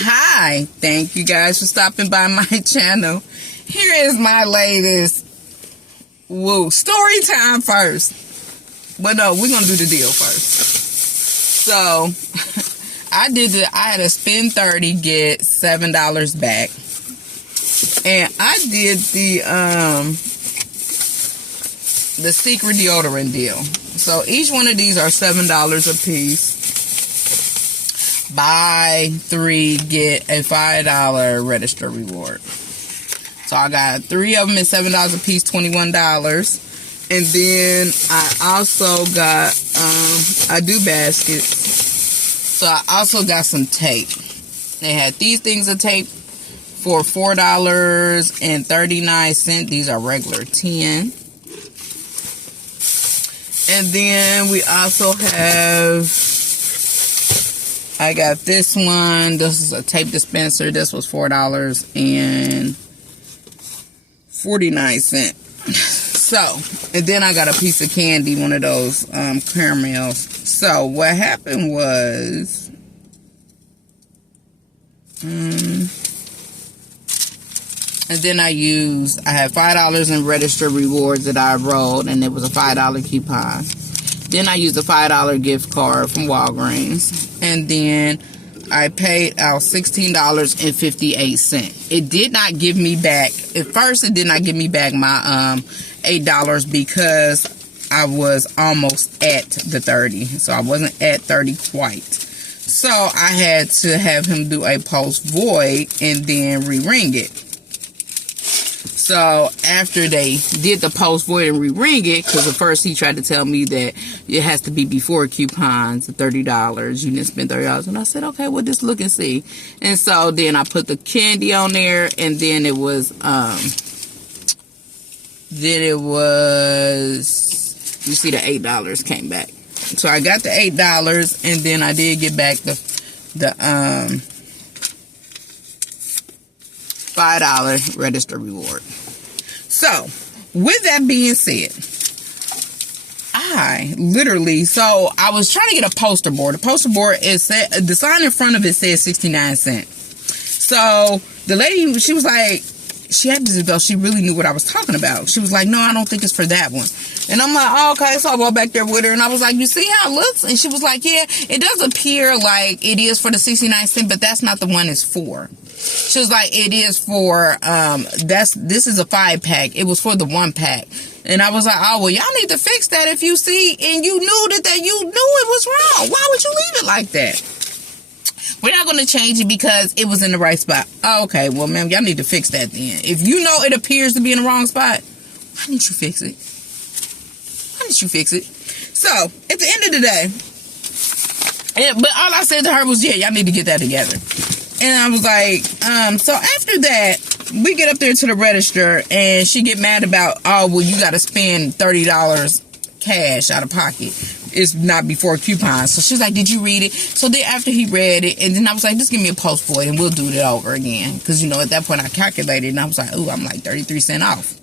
Hi, thank you guys for stopping by my channel. Here is my latest story time first. But no, we're gonna do the deal first. So I had to spend $30, get $7 back. And I did the secret deodorant deal. So each one of these are $7 a piece. Buy 3, get a $5 register reward. So I got 3 of them at $7 a piece, $21. And then I also got, I do baskets. So I also got some tape. They had these things of tape for $4.39. These are regular 10. And then we also have, I got this one. This is a tape dispenser. This was $4.49. So, and then I got a piece of candy, one of those caramels. So, what happened was, and then I had $5 in register rewards that I rolled, and it was a $5 coupon. Then I used a $5 gift card from Walgreens. And then I paid out $16.58. It did not give me back, at first it did not give me back my $8 because I was almost at the 30. So I wasn't at 30 quite. So I had to have him do a post void and then re-ring it. So after they did the post void and re-ring it, because at first he tried to tell me that it has to be before coupons, $30. You didn't spend $30. And I said, okay, well, just look and see. And so then I put the candy on there, and then it was, you see the $8 came back. So I got the $8, and then I did get back the $5 register reward. So, with that being said, I was trying to get a poster board. The poster board the sign in front of it says 69 cents. So, the lady, she was like, she had to go, she really knew what I was talking about. She was like, no, I don't think it's for that one. And I'm like, oh, okay. So I go back there with her, and I was like, you see how it looks? And she was like, yeah, it does appear like it is for the 69 cents, but that's not the one it's for. She was like, it is for, this is a 5-pack. It was for the 1-pack. And I was like, oh, well, y'all need to fix that if you see, and you knew that you knew it was wrong. Why would you leave it like that? We're not going to change it because it was in the right spot. Oh, okay, well, ma'am, y'all need to fix that then. If you know it appears to be in the wrong spot, why didn't you fix it? So, at the end of the day, but all I said to her was, yeah, y'all need to get that together. And I was like, so after that, we get up there to the register, and she get mad about, oh, well, you got to spend $30 cash out of pocket. It's not before coupons. So she's like, did you read it? So then after he read it, and then I was like, just give me a post void and we'll do it over again. Because, at that point I calculated, and I was like, ooh, I'm like 33 cents off.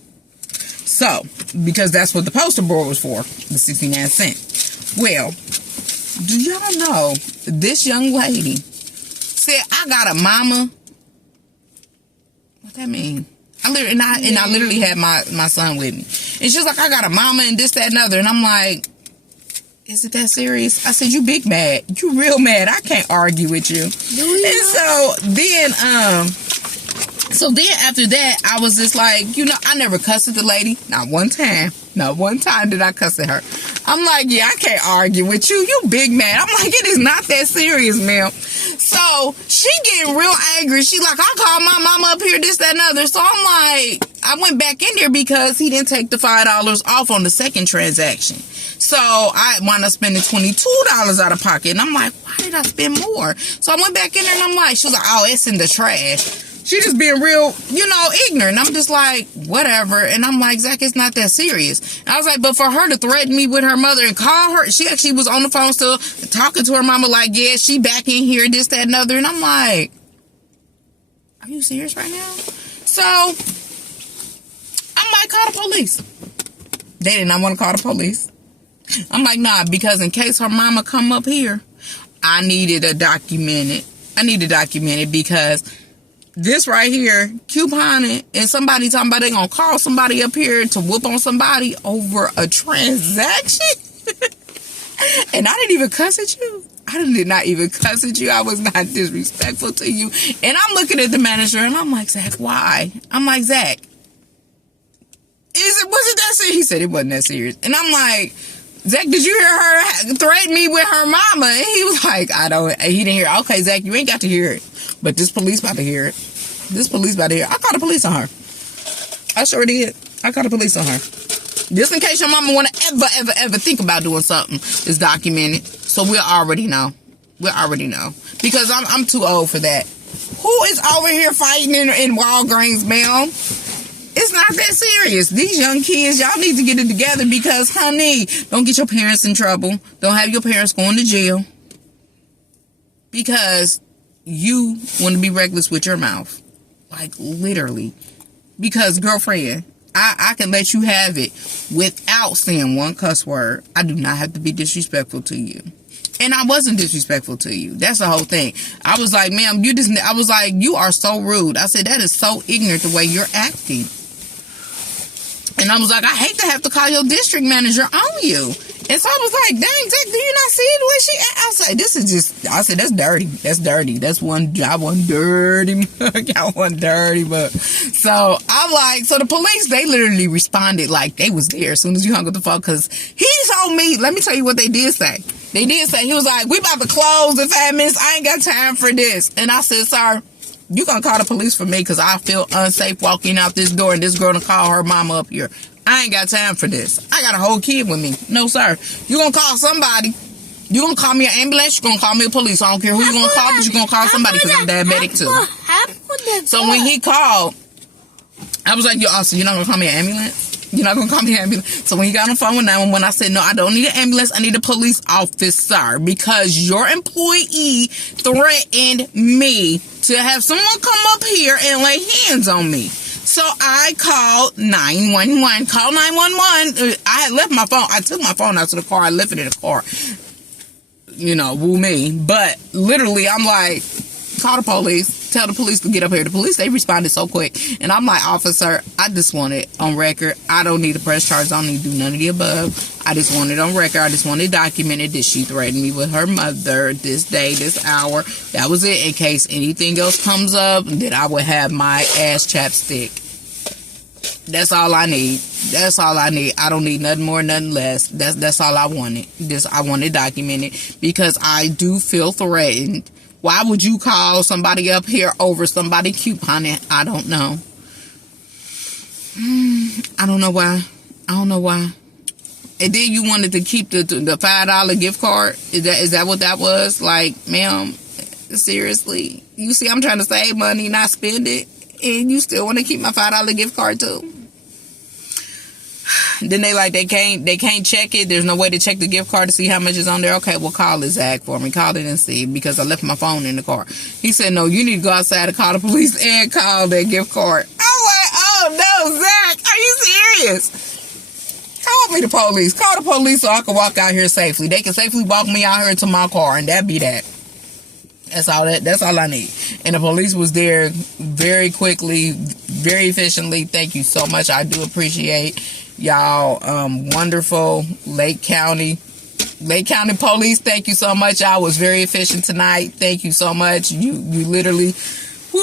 So, because that's what the poster board was for, the 69 cents. Well, do y'all know this young lady said, I got a mama? What that mean? I literally had my son with me. And she was like, I got a mama and this, that, and other. And I'm like, is it that serious? I said, you big mad. You real mad. I can't argue with you. And so then after that, I was just like, I never cussed at the lady. Not one time. Not one time did I cuss at her. I'm like, yeah, I can't argue with you. You big mad. I'm like, it is not that serious, ma'am. So she getting real angry. She like, I called my mama up here, this, that, and other. So I'm like, I went back in there because he didn't take the $5 off on the second transaction. So I wound up spending $22 out of pocket. And I'm like, why did I spend more? So I went back in there, and I'm like, she was like, oh, it's in the trash. She just being real, ignorant. I'm just like, whatever. And I'm like, Zach, it's not that serious. And I was like, but for her to threaten me with her mother and call her, she actually was on the phone still talking to her mama like, yeah, she back in here, this, that, and other. And I'm like, are you serious right now? So I'm like, call the police. They did not want to call the police. I'm like, nah, because in case her mama come up here, I needed a documented I need to document it because this right here, couponing, and somebody talking about they gonna call somebody up here to whoop on somebody over a transaction. And I didn't even cuss at you. I did not even cuss at you. I was not disrespectful to you. And I'm looking at the manager and I'm like, Zach, why? I'm like, Zach, was it that serious? He said it wasn't that serious. And I'm like, Zach, did you hear her threaten me with her mama? And he was like, he didn't hear it. Okay, Zach, you ain't got to hear it. But this police about to hear it. This police about to hear it. I called the police on her. I sure did. I called the police on her. Just in case your mama want to ever think about doing something, it's documented. So we'll already know. We'll already know. Because I'm too old for that. Who is over here fighting in Walgreens, ma'am? It's not that serious. These young kids, y'all need to get it together because, honey, don't get your parents in trouble. Don't have your parents going to jail. Because you want to be reckless with your mouth. Like, literally. Because, girlfriend, I can let you have it without saying one cuss word. I do not have to be disrespectful to you. And I wasn't disrespectful to you. That's the whole thing. I was like, ma'am, I was like, you are so rude. I said, that is so ignorant the way you're acting. And I was like, I hate to have to call your district manager on you. And so I was like, dang, Zach, do you not see the way she act? I said, that's dirty. That's dirty. That's one dirty mug. I want dirty mug. So I'm like, so the police, they literally responded like they was there as soon as you hung up the phone. Because he told me, let me tell you what they did say. They did say, he was like, we about to close in 5 minutes. I ain't got time for this. And I said, sir, you gonna call the police for me because I feel unsafe walking out this door and this girl gonna call her mama up here. I ain't got time for this. I got a whole kid with me. No, sir. You gonna call somebody. You gonna call me an ambulance. You gonna call me a police. I don't care who you gonna call, but you gonna call somebody because I'm diabetic too. So when he called, I was like, you're not gonna call me an ambulance? You're not gonna call me an ambulance? So when he got on the phone with 911, I said, no, I don't need an ambulance. I need a police officer because your employee threatened me to have someone come up here and lay hands on me. So I called 911. Call 911. I had left my phone. I took my phone out to the car. I left it in the car. You know, woo me. But literally, I'm like, call the police. Tell the police to get up here. The police, they responded so quick. And I'm like, officer, I just want it on record. I don't need to press charges. I don't need to do none of the above. I just want it on record. I just want it documented that she threatened me with her mother this day, this hour. That was it. In case anything else comes up, then I would have my ass chapstick. That's all I need. That's all I need. I don't need nothing more, nothing less. That's all I wanted. I want it documented because I do feel threatened. Why would you call somebody up here over somebody couponing? I don't know. I don't know why. I don't know why. And then you wanted to keep the $5 gift card. Is that what that was? Like, ma'am, seriously? You see, I'm trying to save money, not spend it, and you still want to keep my $5 gift card too? Then they can't check it. There's no way to check the gift card to see how much is on there. Okay, well, call it, Zach, for me. Call it and see, because I left my phone in the car. He said, no, you need to go outside and call the police and call that gift card. I'm like, oh no, Zach, are you serious? Call me the police. Call the police so I can walk out here safely. They can safely walk me out here to my car, and that be that. That's all I need. And the police was there very quickly, very efficiently. Thank you so much. I do appreciate y'all. Wonderful Lake County police. Thank you so much. Y'all was very efficient tonight. Thank you so much. You literally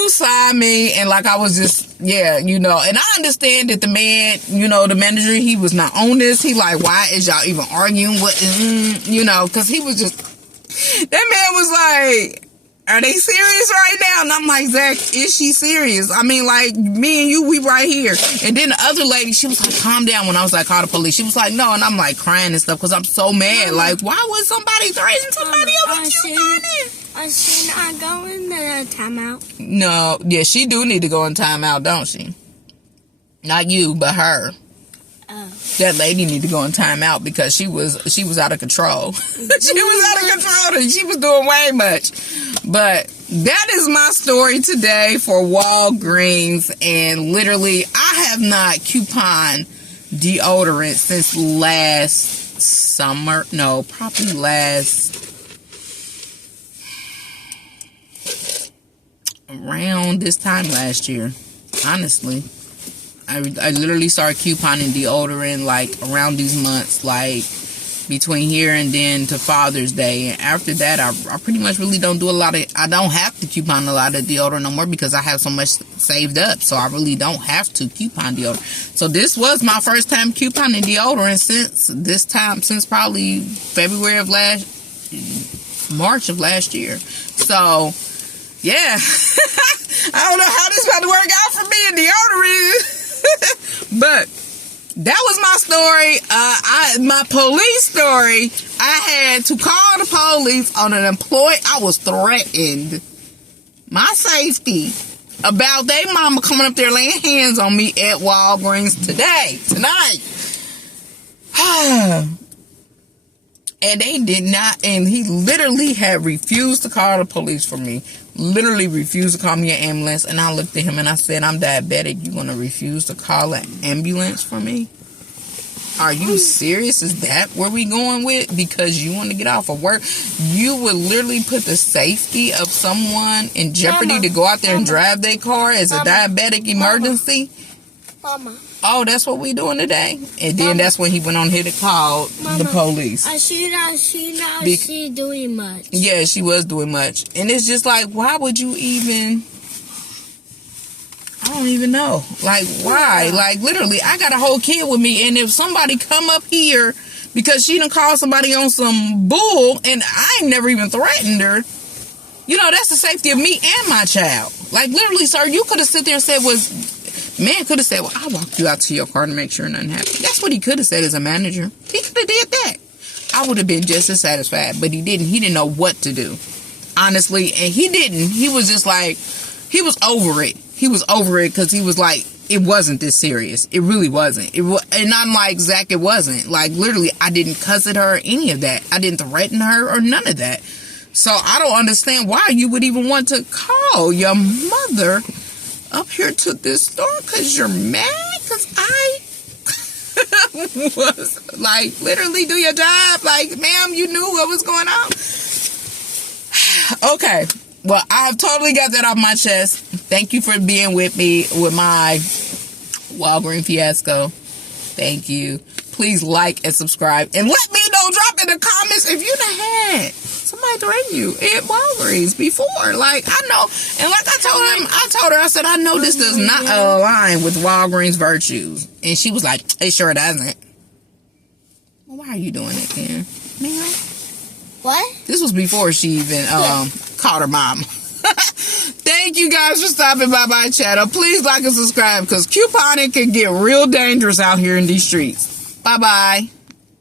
signed me, and like I was just, yeah, you know. And I understand that the man, you know, the manager, he was not on this. He like, why is y'all even arguing with, you know, because he was just, that man was like, are they serious right now? And I'm like, Zach, is she serious? I mean, like, me and you, we right here. And then the other lady, she was like, calm down. When I was like, call the police. She was like, no. And I'm like crying and stuff because I'm so mad. Mama, like, why would somebody threaten somebody over couponing? I should not go in the timeout. No, yeah, she do need to go in timeout, don't she? Not you, but her. That lady need to go in timeout because she was out of control. She was out of control and she was doing way much. But that is my story today for Walgreens. And literally, I have not couponed deodorant since last summer. No, probably last around this time last year. Honestly, I literally started couponing deodorant like around these months, like between here and then to Father's Day. And after that, I pretty much really don't do a lot of, I don't have to coupon a lot of deodorant no more because I have so much saved up. So I really don't have to coupon deodorant. So this was my first time couponing deodorant since probably February of March of last year. So yeah, I don't know how this is about to work out for me in deodorant. But that was my story. My police story. I had to call the police on an employee. I was threatened. My safety about their mama coming up there laying hands on me at Walgreens tonight. And they did not, and he literally had refused to call the police for me. Literally refused to call me an ambulance. And I looked at him and I said, I'm diabetic. You gonna refuse to call an ambulance for me? Are you serious? Is that where we going with? Because you want to get off of work? You would literally put the safety of someone in jeopardy to go out there and drive their car as a diabetic emergency? Mama. Oh, that's what we doing today? And then that's when he went on here to call the police. She doing much. Yeah, she was doing much. And it's just like, why would you even... I don't even know. Like, why? Like, literally, I got a whole kid with me, and if somebody come up here because she done called somebody on some bull, and I ain't never even threatened her, you know, that's the safety of me and my child. Like, literally, sir, you could have sit there and said, man could have said, well, I'll walk you out to your car to make sure nothing happened. That's what he could have said as a manager. He could have did that. I would have been just as satisfied, but he didn't. He didn't know what to do, honestly, and he didn't. He was just like, he was over it. He was over it because he was like, it wasn't this serious. It really wasn't. And I'm like, Zach, it wasn't. Like, literally, I didn't cuss at her or any of that. I didn't threaten her or none of that. So I don't understand why you would even want to call your mother up here to this store because you're mad. Because I was like, literally do your job. Like, ma'am, you knew what was going on. Okay. Well, I have totally got that off my chest. Thank you for being with me with my Walgreens fiasco. Thank you. Please like and subscribe. And let me know, drop in the comments if you done had somebody threaten you at Walgreens before. Like, I know. And like I told her, I said, I know this does not align with Walgreens virtues. And she was like, it sure doesn't. Well, why are you doing it, Ken? Man. What? This was before she even called her mom. Thank you guys for stopping by my channel. Please like and subscribe because couponing can get real dangerous out here in these streets. Bye-bye.